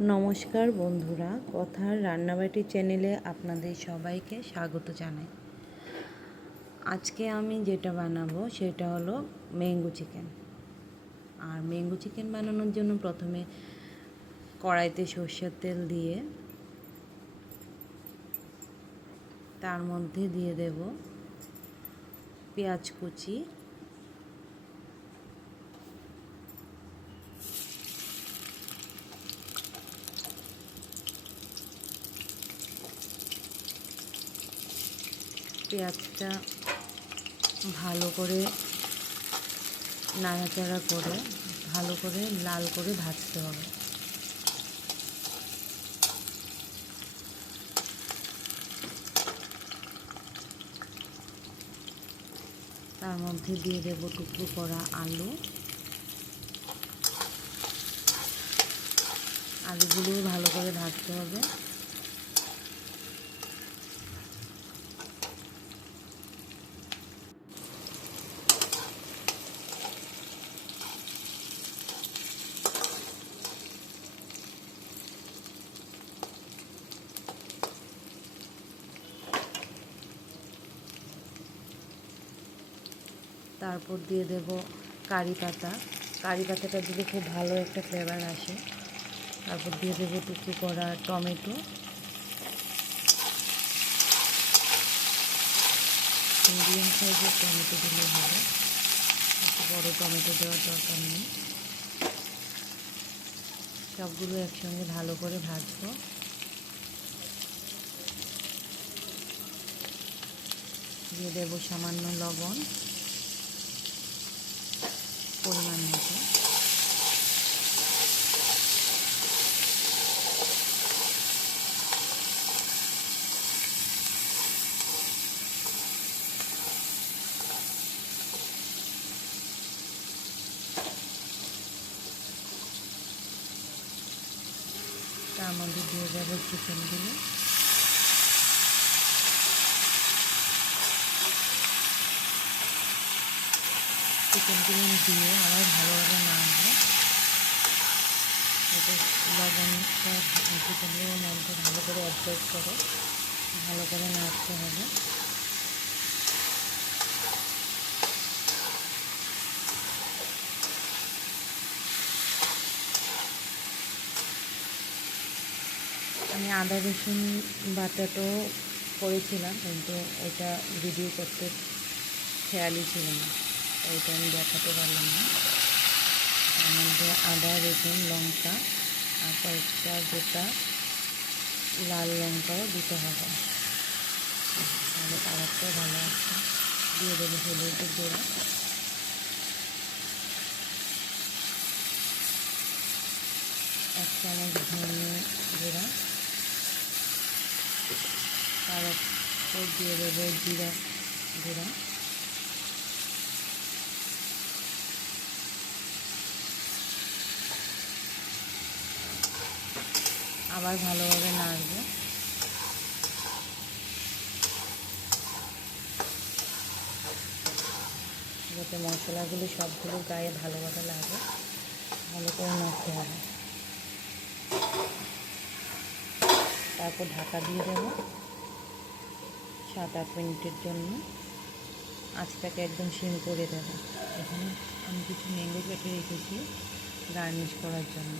নমস্কার বন্ধুরা, কথার রান্নাবাটি চ্যানেলে আপনাদের সবাইকে স্বাগত জানাই। আজকে আমি যেটা বানাবো সেটা হলো ম্যাঙ্গো চিকেন। আর ম্যাঙ্গো চিকেন বানানোর জন্য প্রথমে কড়াইতে সর্ষের তেল দিয়ে তার মধ্যে দিয়ে দেব পেঁয়াজ কুচি, পেঁয়াজটা ভালো করে নাড়াচাড়া করে ভালো করে লাল করে ভাজতে হবে। তার মধ্যে দিয়ে দেব টুকরো করা আলুগুলো ভালো করে ভাজতে হবে। তারপর দিয়ে দেব কারি পাতাটা দিলে খুব ভালো একটা ফ্লেভার আসে। তারপর দিয়ে দেব টুকরো করা টমেটো, মিডিয়াম সাইজের টমেটো দিলে হবে, একটু বড়ো টমেটো দেওয়ার দরকার নেই। সবগুলো একসঙ্গে ভালো করে ভাজবো। দিয়ে দেব সামান্য লবণ পরিমাণ মতো। তার মধ্যে দিয়ে দেব চিকেনগুলো। চিকেনগুলো দিয়ে আবার ভালোভাবে নাড়বো, যাতে লবণটা চিকেনগুলোর মধ্যে ভালো করে অ্যাডজাস্ট করে ভালো করে নাড়তে হবে। আমি আদা রসুন বাটাটাও করেছিলাম, কিন্তু এটা ভিডিও করতে খেয়ালই ছিল না, এটা আমি দেখাতে পারলাম না। তার মধ্যে আদা রসুন লঙ্কা আর কয়েকটা গোটা লাল লঙ্কাও দিতে হবে, তাহলে কালারটাও ভালো আছে। দিয়ে দেবো হলুদের গুঁড়া, এক চামচ ধনে গুঁড়া, তারপর দিয়ে দেবো জিরা গুঁড়া, আবার ভালোভাবে নাড়বো। যাতে মশলাগুলো সবগুলো গায়ে ভালোভাবে লাগে, ভালো করে নাড়তে হবে। তারপর ঢাকা দিয়ে দেবো 7-8 মিনিটের জন্য। আঁচটাকে একদম সিম করে দেবো। এখানে আমি কিছু ম্যাঙ্গো কেটে রেখেছি গার্নিশ করার জন্য।